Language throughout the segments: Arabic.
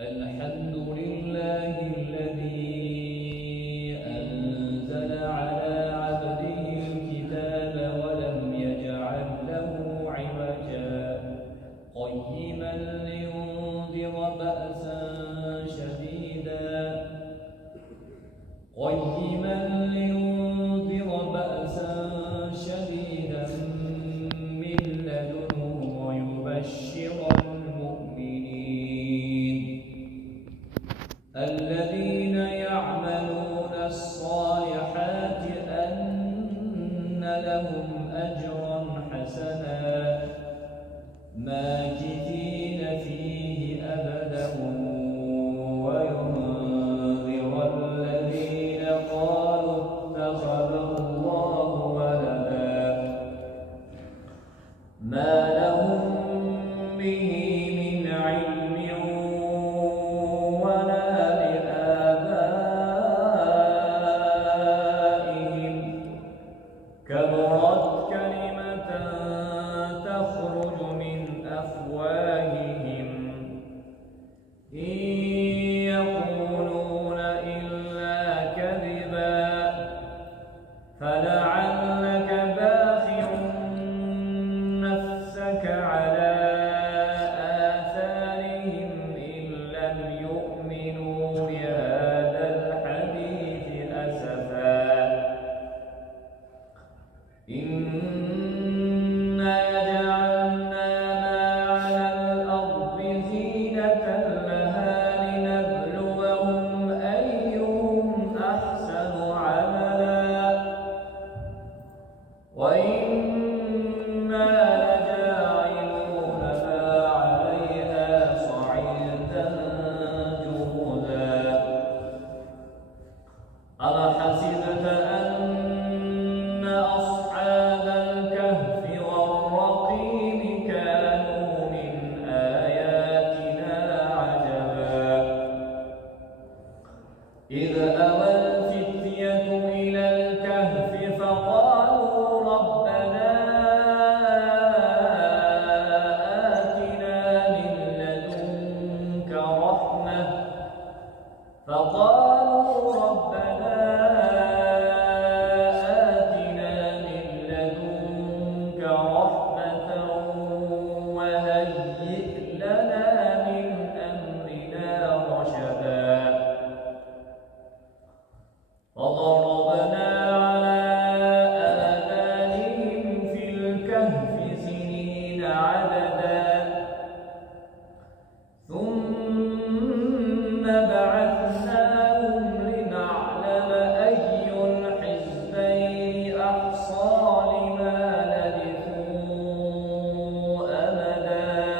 الحمد لله الذي أنزل على عبده الكتاب ولم يجعل له عوجا قيما لينذر بأسا شديدا من لدنه ويبشر المؤمنين الذين يعملون الصالحات أن لهم أجرا حسنا ماكثين فيه أبدا وينذر الذين قالوا اتخذ الله ولدا ما لهم به من علم ولا لآبائهم كبرت كلمة تخرج من أفواههم إن يقولون إلا كذبا فلعلك باخع نفسك على آثارهم إن لم يؤمنوا بهذا الحديث أسفا إنا جعلنا ما على الأرض زينة لها لنبلوهم أيهم أحسن عملا وإنا لجاعلون ما عليها صعيدا جرزا أفحسبت أن أصحاب الكهف والرقيم كانوا من آياتنا عجبا إذ أوى الفتية إلى الكهف فقالوا ربنا آتنا من لدنك رحمة وهيئ لنا من أمرنا رشدا فضربنا على آذانهم في الكهف سنين عددا ثم بعثناهم لنعلم أي الحزبين أحصى لما لبثوا أمدا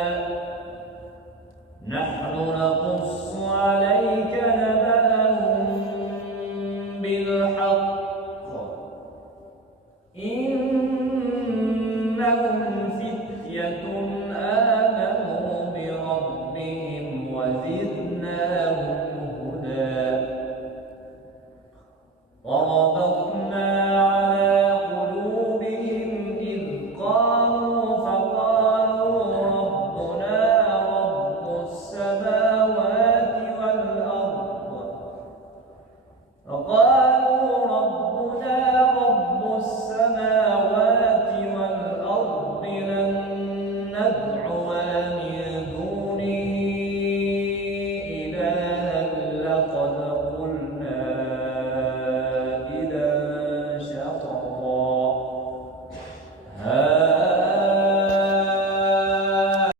نحن نقص عليك نبأهم بالحق إنهم فتية آمنوا بربهم وزدناهم هدى وربطنا على قلوبهم إذ قاموا فقالوا ربنا رب السماوات والأرض لن ندعو